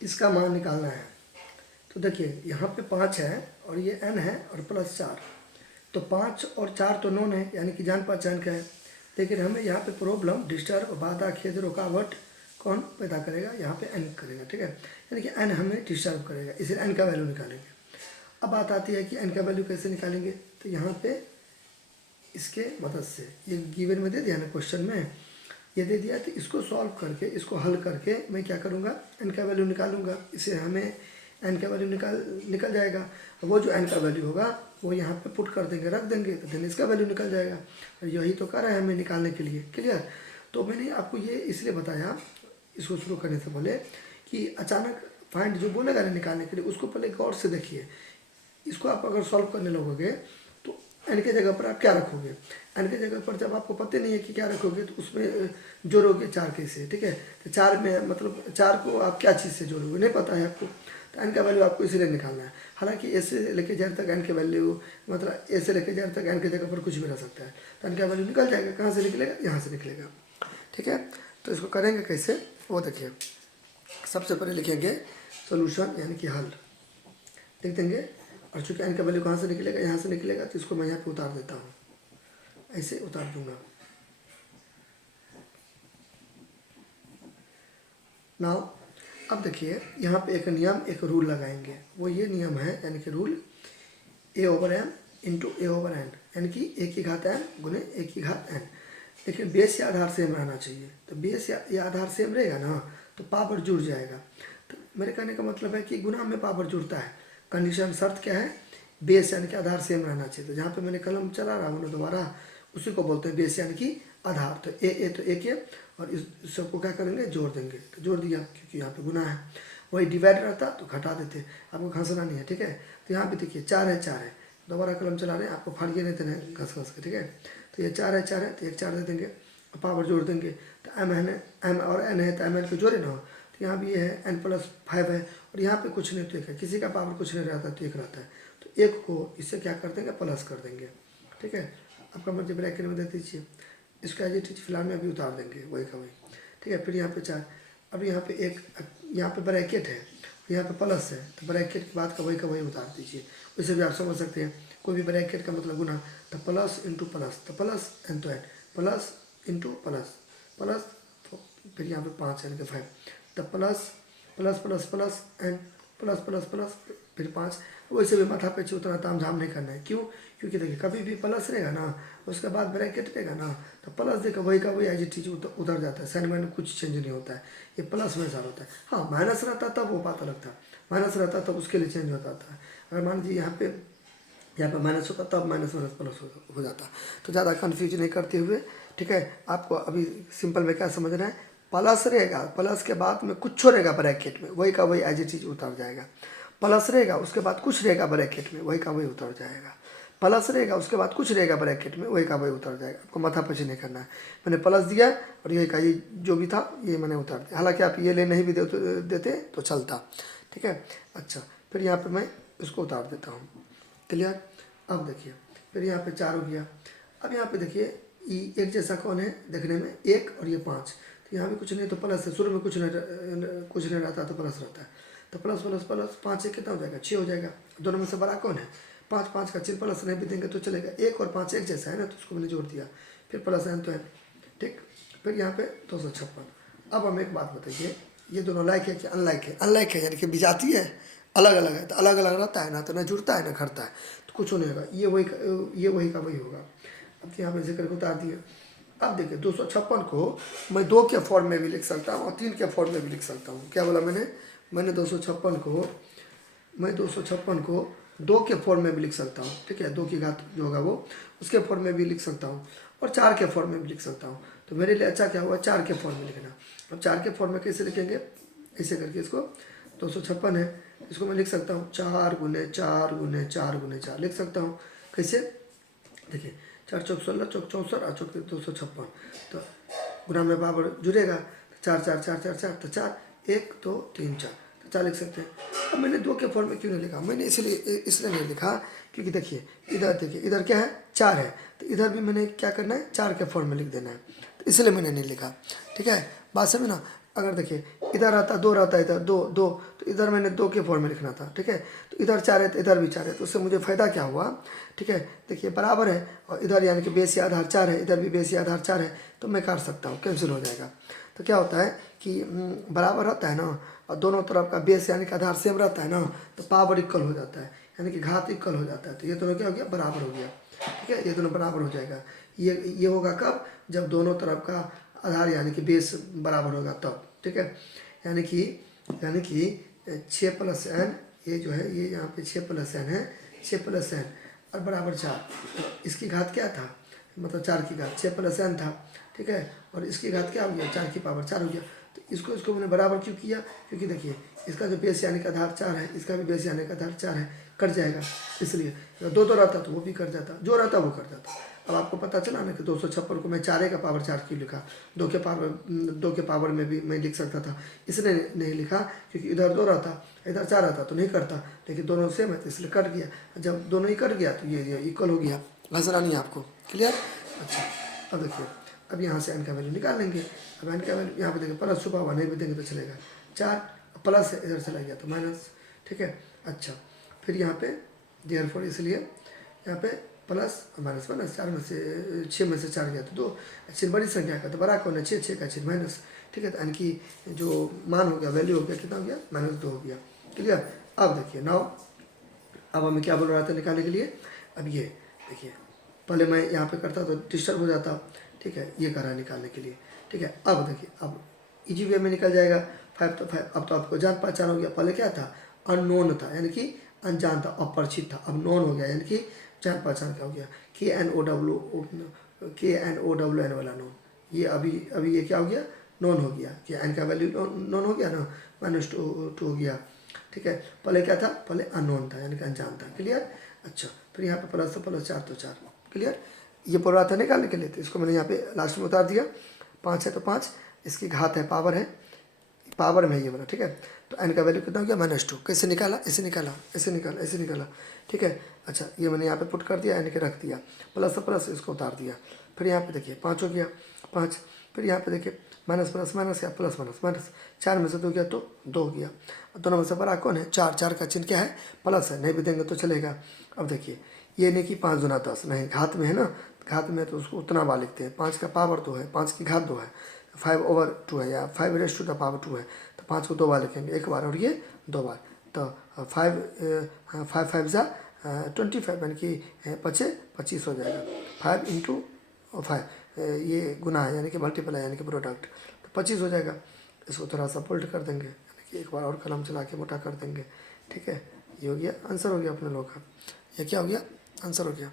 इसका मान निकालना है। तो देखिए यहाँ पे 5 है और ये n है और प्लस 4, तो 5 और 4 तो नॉन है, यानी कि जान पहचान का है। लेकिन हमें यहाँ पे प्रॉब्लम, डिस्टर्ब, बाधा, खेद, रुकावट कौन पैदा करेगा? यहाँ पे n करेगा, ठीक है, यानी कि n हमें डिस्टर्ब करेगा, इसलिए n का वैल्यू निकालेंगे। अब बात आती है कि n का वैल्यू कैसे निकालेंगे। तो यहाँ पे इसके मदद से, ये गिवन में दे दिया ना क्वेश्चन में, ये दे दिया, तो इसको सॉल्व करके, इसको हल करके मैं क्या करूँगा, n का वैल्यू निकालूंगा। इससे हमें n का वैल्यू निकल जाएगा। वो जो n का वैल्यू होगा वो यहाँ पे पुट कर देंगे, रख देंगे, तो देन इसका वैल्यू निकल जाएगा। और यही तो कर रहा है हमें निकालने के लिए। क्लियर? तो मैंने आपको ये इसलिए बताया इसको शुरू करने से पहले कि अचानक फाइंड जो बोलेगा ना निकालने के लिए, उसको पहले गौर से देखिए। इसको आप अगर सॉल्व करने लगोगे तो एन के जगह पर आप क्या रखोगे? एन के जगह पर जब आपको पता नहीं है कि क्या रखोगे, तो उसमें जोड़ोगे 4 कैसे, ठीक है? तो 4 में मतलब 4 को आप क्या चीज़ से जोड़ोगे, नहीं पता है आपको, तो एन का वैल्यू आपको इसीलिए निकालना है। हालांकि ए से लेके जेड तक एन के वैल्यू, मतलब ए से लेके जेड तक एन के जगह पर कुछ भी रह सकता है, तो एन का वैल्यू निकल जाएगा। कहाँ से निकलेगा? यहाँ से निकलेगा, ठीक है? तो इसको करेंगे कैसे, वो देखिए। सबसे पहले लिखेंगे सोल्यूशन, यानी कि हल लिख देंगे। और चूँकि एन का वैल्यू कहाँ से निकलेगा? यहाँ से निकलेगा, तो इसको मैं यहाँ पे उतार देता हूँ, ऐसे उतार दूंगा। नाउ अब देखिए यहाँ पे एक नियम, एक रूल लगाएंगे। वो ये नियम है, यानी कि रूल a/m इंटू a/n, यानी कि a की घात n गुने a की घात n। लेकिन बेस या आधार सेम रहना चाहिए। तो बेस या आधार सेम रहेगा ना, तो पावर जुड़ जाएगा। तो मेरे कहने का मतलब है कि गुना में पावर जुड़ता है। कंडीशन, शर्त क्या है? बेस यानी कि आधार सेम रहना चाहिए। तो जहाँ पे मैंने कलम चला रहा हूँ ना दोबारा, उसी को बोलते हैं बेस यानी कि आधार। तो ए तो एक है, और इस सबको क्या करेंगे? जोड़ देंगे। तो जोड़ दिया, क्योंकि यहाँ पे गुना है। वही डिवाइड रहता तो घटा देते, आपको घंसना नहीं है, ठीक है? तो यहाँ पे देखिए 4 है, 4 है, दोबारा कलम चला रहे हैं, आपको फाड़िए नहीं देना है घस घस के, ठीक है? तो ये 4 है, 4 है, तो एक 4 दे देंगे, पावर जोड़ देंगे। तो एम है, एम और एन है, तो एम एन को जोड़े ना। तो यहाँ भी ये है n+5 है, और यहाँ पे कुछ नहीं तो एक है, किसी का पावर कुछ नहीं रहता तो एक रहता है। तो एक को इससे क्या कर देंगे? प्लस कर देंगे, ठीक है? आपका मर्जी ब्रैकेट में दे दीजिए। इसका एज इट इज फिलहाल में अभी उतार देंगे, वही का वही, ठीक है? फिर यहाँ पे 4, अब यहाँ पे एक, यहाँ पे ब्रैकेट है, यहाँ पे प्लस है, तो ब्रैकेट के बाद का वही उतार दीजिए। वैसे भी आप समझ सकते हैं, कोई भी ब्रैकेट का मतलब गुना, तो प्लस इंटू प्लस, तो प्लस एन तो n, plus into plus, plus, तो फिर यहाँ पे 5 यानी कि 5, तो plus plus plus plus n, plus plus plus फिर 5। वैसे भी माथा पे उतना ताम झाम नहीं करना है। क्यों? क्योंकि देखिए कभी भी प्लस रहेगा ना, उसके बाद ब्रैकेट रहेगा ना, तो प्लस देखो वही का वही एज इट इज उधर जाता है, साइन में कुछ चेंज नहीं होता है। ये प्लस में सारा होता है। हाँ, माइनस रहता तब वो बात अलग था, माइनस रहता तब उसके लिए चेंज होता था। अगर मान लीजिए यहाँ पे माइनस होता तब माइनस माइनस प्लस हो जाता। तो ज़्यादा कन्फ्यूज नहीं करते हुए, ठीक है? आपको अभी सिंपल में क्या समझना है? प्लस रहेगा, प्लस के बाद में कुछ रहेगा ब्रैकेट में, वही का वही एज इट इज उतर जाएगा। प्लस रहेगा, उसके बाद कुछ रहेगा ब्रैकेट में, वही का वही उतर जाएगा। प्लस रहेगा, उसके बाद कुछ रहेगा ब्रैकेट में, वही का वही उतर जाएगा। आपको माथा पीछे नहीं करना है। मैंने प्लस दिया और यही का ये जो भी था ये मैंने उतार दिया। हालांकि आप ये ले नहीं भी देते तो चलता, ठीक है? अच्छा, फिर यहाँ पे मैं इसको उतार देता हूँ। क्लियर? अब देखिए फिर यहाँ पे 4 हो गया। अब यहाँ पे देखिए एक जैसा कौन है देखने में? 1 और ये 5। तो यहाँ भी कुछ नहीं तो प्लस है, शुरू में कुछ नहीं रहता तो प्लस रहता है। तो प्लस प्लस प्लस 5 से कितना हो जाएगा? 6 हो जाएगा। दोनों में से बड़ा कौन है? 5, 5 का चिन्ह प्लस नहीं भी देंगे तो चलेगा। 1 और 5 एक जैसा है ना, तो उसको मैंने जोड़ दिया, फिर प्लस एन तो एन, ठीक। फिर यहाँ पे 256। अब हम एक बात बताइए, ये दोनों लाइक है कि अनलाइक है? अनलाइक है, यानी कि विजाती है, अलग अलग है। तो अलग अलग रहता है ना, तो ना जुड़ता है ना घटता है, तो कुछ नहीं होगा। ये वही का वही होगा। अब यहाँ पे जिक्र उतार दिए। अब देखिए 256 को मैं 2 के फॉर्म में भी लिख सकता हूँ और 3 के फॉर्म में भी लिख सकता हूँ। क्या बोला मैंने 256 को 2 के फॉर्म में भी लिख सकता हूँ, ठीक है? 2 की घात जो होगा वो उसके फॉर्म में भी लिख सकता हूँ, और 4 के फॉर्म में भी लिख सकता हूँ। तो मेरे लिए अच्छा क्या हुआ? 4 के फॉर्म में लिखना। अब 4 के फॉर्म में कैसे लिखेंगे? ऐसे करके इसको 256 है, इसको मैं लिख सकता हूँ 4 गुने 4 गुने 4 गुने 4 लिख सकता हूँ। कैसे? देखिए 4 चौक 16, चौक 64 और चौक 256, तो गुना में पावर जुड़ेगा, 4 4 4 4 4, तो 4 1 2 3 4, तो 4 लिख सकते हैं। अब मैंने 2 के फॉर्म में क्यों नहीं लिखा? मैंने इसलिए नहीं लिखा क्योंकि देखिए इधर क्या है? 4 है, तो इधर भी मैंने क्या करना है? 4 के फॉर्म में लिख देना है, तो इसलिए मैंने नहीं लिखा, ठीक है? बात समझ ना? अगर देखिए इधर आता 2 रहता, इधर 2 2, तो इधर मैंने 2 के फॉर्म में लिखना था, ठीक है। तो इधर 4 है तो इधर भी 4 है, तो उससे मुझे फ़ायदा क्या हुआ, ठीक है। देखिए बराबर है और इधर यानी कि बेस या आधार 4 है, इधर भी बेस या आधार 4 है, तो मैं काट सकता हूँ, कैंसिल हो जाएगा। तो क्या होता है कि बराबर रहता है ना, और दोनों तरफ का बेस यानी कि आधार सेम रहता है ना, तो पावर इक्वल हो जाता है, यानी कि घात इक्वल हो जाता है। तो ये दोनों क्या हो गया, बराबर हो गया, ठीक है। ये दोनों बराबर हो जाएगा। ये होगा कब, जब दोनों तरफ का आधार यानी कि बेस बराबर होगा तब, ठीक है। यानी कि 6 प्लस एन, ये जो है ये यहाँ पे 6 प्लस एन है, 6 प्लस एन और बराबर 4। तो इसकी घात क्या था, मतलब 4 की घात 6 प्लस एन था, ठीक है। और इसकी घात क्या हो गया, 4 की पावर 4 हो गया। तो इसको मैंने बराबर क्यों किया, क्योंकि देखिए इसका जो बेस यानी का आधार 4 है, इसका भी बेस यानी का आधार 4 है, कट जाएगा। इसलिए दो रहता तो वो भी कट जाता, जो रहता वो कट जाता। अब आपको पता चला ना कि 256 को मैं 4 का पावर 4 क्यों लिखा, 2 के पावर में भी मैं लिख सकता था, इसलिए नहीं लिखा क्योंकि इधर 2 रहता, इधर 4 रहता तो नहीं करता, लेकिन दोनों सेम है तो इसलिए कट गया। जब दोनों ही कट गया तो ये इक्वल हो गया। नजर नहीं आपको, क्लियर। अच्छा अब देखिए, अब यहाँ से एन का वैल्यू निकाल लेंगे। अब एन का वैल्यू यहाँ पे देखिए प्लस छुपा हुआ, नहीं भी देंगे तो चलेगा, 4 प्लस है इधर चला गया तो माइनस, ठीक है। अच्छा फिर यहाँ पे देयरफॉर, इसलिए यहाँ पे प्लस माइनस माइनस, 4 में से 6 में से 4 गया तो 2, चिन्ह बड़ी संख्या का तो बड़ा कौन है, 6 का चिन्ह माइनस, ठीक है। तो यानी कि जो मान हो गया, वैल्यू हो गया, कितना हो गया, -2 हो गया, क्लियर। अब देखिए नाउ, अब हमें क्या बोल रहा था निकालने के लिए, अब ये देखिए पहले मैं यहाँ पे करता तो डिस्टर्ब हो जाता, ठीक है। ये कर रहा है निकालने के लिए, ठीक है। अब देखिए अब इजी वे में निकल जाएगा, 5 तो 5। अब तो आपको जान पहचान हो गया, पहले क्या था, अननोन था, यानी कि अनजान था, अपरिचित था, अब नोन हो गया, यानी कि जान पहचान का हो गया, KNOWN वाला नोन। ये अभी ये क्या हो गया, नोन हो गया, कि एन का वैल्यू नोन हो गया ना, -2 हो गया, ठीक है। पहले क्या था, पहले अननोन था, यानी कि अनजान था, क्लियर। अच्छा फिर यहाँ पे प्लस तो प्लस 4 तो 4, क्लियर। ये बोल रहा था निकालने के लिए, तो इसको मैंने यहाँ पे लास्ट में उतार दिया। 5 है तो 5, इसकी घात है, पावर है, पावर में ये वाला, ठीक है। तो एन का वैल्यू कितना हो गया, -2। कैसे निकाला, ऐसे निकाला, ऐसे निकाला, ऐसे निकाला, ठीक है। अच्छा ये मैंने यहाँ पे पुट कर दिया, यानी कि रख दिया, प्लस तो प्लस इसको उतार दिया। फिर यहाँ पे देखिए 5 हो गया, 5। फिर यहाँ पे देखिए माइनस प्लस माइनस या प्लस माइनस माइनस, 4 में से 2 गया तो 2 हो गया। दोनों में से बड़ा कौन है, 4, 4 का चिन्ह क्या है, प्लस है, नहीं भी देंगे तो चलेगा। अब देखिए ये नहीं कि 5 दूना 10, नहीं, घात में है ना, घात में तो उसको उतना बार लिखते हैं, 5 का पावर 2 है, 5 की घात 2 है, 5/2 है, या 5 × 2 तो 5 को 2 बार लिखेंगे, एक बार और ये 2 बार, तो 5 5 जा 25, यानी कि 25 हो जाएगा। 5 × 5 ये गुना है, यानी कि मल्टीप्लाई, यानी कि प्रोडक्ट, तो 25 हो जाएगा। इसको थोड़ा सा फोल्ड कर देंगे, यानी कि एक बार और कलम चला के मोटा कर देंगे, ठीक है। ये हो गया आंसर, हो गया अपने लोग का, ये क्या हो गया, आंसर हो गया।